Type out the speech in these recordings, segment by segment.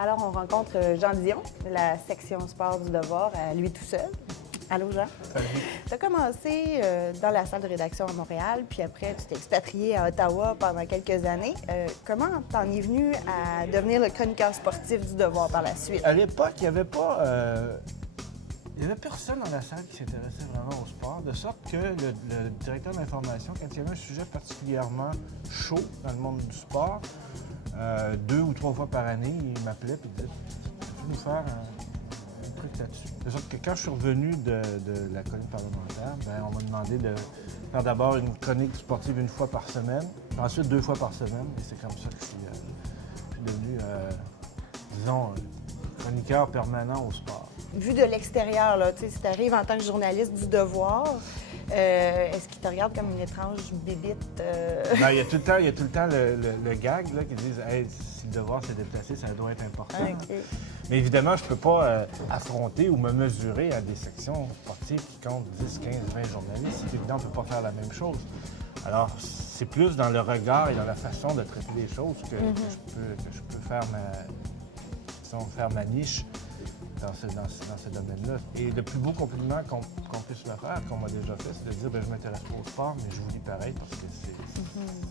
Alors, on rencontre Jean Dion, de la section sport du Devoir, à lui tout seul. Allô, Jean? Salut. Tu as commencé dans la salle de rédaction à Montréal, puis après, tu t'es expatrié à Ottawa pendant quelques années. Comment t'en es venu à devenir le chroniqueur sportif du Devoir par la suite? À l'époque, il n'y avait pas... Il n'y avait personne dans la salle qui s'intéressait vraiment au sport, de sorte que le directeur d'information, quand il y avait un sujet particulièrement chaud dans le monde du sport, 2 ou 3 fois par année, il m'appelait et disait « Peux-tu nous faire un truc là-dessus? » De sorte que quand je suis revenu de la chronique parlementaire, bien, on m'a demandé de faire d'abord une chronique sportive 1 fois par semaine, puis ensuite 2 fois par semaine, et c'est comme ça que je suis devenu, disons, chroniqueur permanent au sport. Vu de l'extérieur, là, si tu arrives en tant que journaliste du Devoir, est-ce qu'il te regarde comme une étrange bébite? Ben, il y a tout le temps le gag là, qui disent hey, si le Devoir s'est déplacé, ça doit être important. Okay. Mais évidemment, je ne peux pas affronter ou me mesurer à des sections sportives qui comptent 10, 15, 20 journalistes. C'est évident, on ne peut pas faire la même chose. Alors, c'est plus dans le regard et dans la façon de traiter les choses que je peux faire ma niche dans ce domaine-là. Et le plus beau compliment qu'on puisse me faire, qu'on m'a déjà fait, c'est de dire je m'intéresse pas au sport, mais je vous lis pareil parce que c'est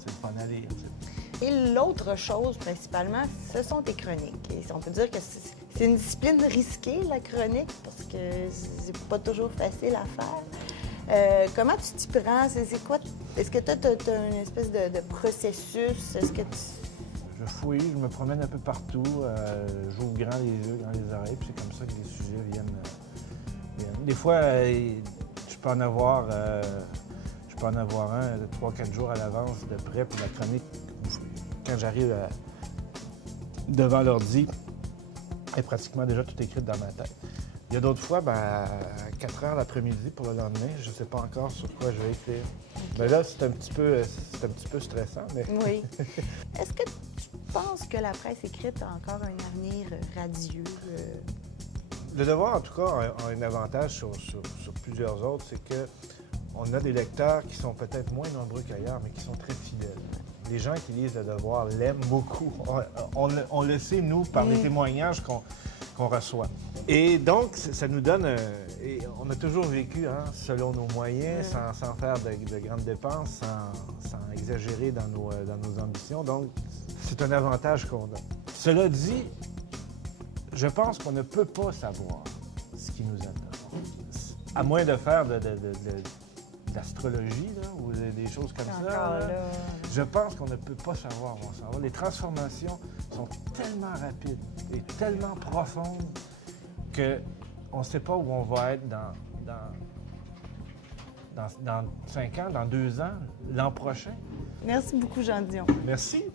le fun à lire. Et l'autre chose, principalement, ce sont tes chroniques. Et on peut dire que c'est une discipline risquée, la chronique, parce que c'est pas toujours facile à faire. Comment tu t'y prends? C'est quoi? Est-ce que tu as une espèce de processus? Est-ce que Je fouille, je me promène un peu partout, j'ouvre grand les yeux, grand les oreilles, puis c'est comme ça que les sujets viennent. Des fois, je peux en avoir un 3-4 jours à l'avance de près, puis la chronique, quand j'arrive devant l'ordi, est pratiquement déjà tout écrite dans ma tête. Il y a d'autres fois, à 4 heures l'après-midi pour le lendemain, je ne sais pas encore sur quoi je vais écrire. Mais là, c'est un petit peu stressant. Mais... Oui. Est-ce que tu penses que la presse écrite a encore un avenir radieux? Le Devoir, en tout cas, a un avantage sur plusieurs autres, c'est qu'on a des lecteurs qui sont peut-être moins nombreux qu'ailleurs, mais qui sont très fidèles. Les gens qui lisent Le Devoir l'aiment beaucoup. On le sait, nous, par les témoignages qu'on reçoit. Et donc, ça nous donne... et on a toujours vécu selon nos moyens, sans faire de grandes dépenses, sans exagérer dans nos ambitions. Donc, c'est un avantage qu'on a. Cela dit, je pense qu'on ne peut pas savoir ce qui nous attend. À moins de faire de l'astrologie ou des choses comme ça. Là. Je pense qu'on ne peut pas savoir où on s'en va. Les transformations sont tellement rapides et tellement profondes qu'on ne sait pas où on va être dans 5 ans, dans 2 ans, l'an prochain. Merci beaucoup, Jean Dion. Merci.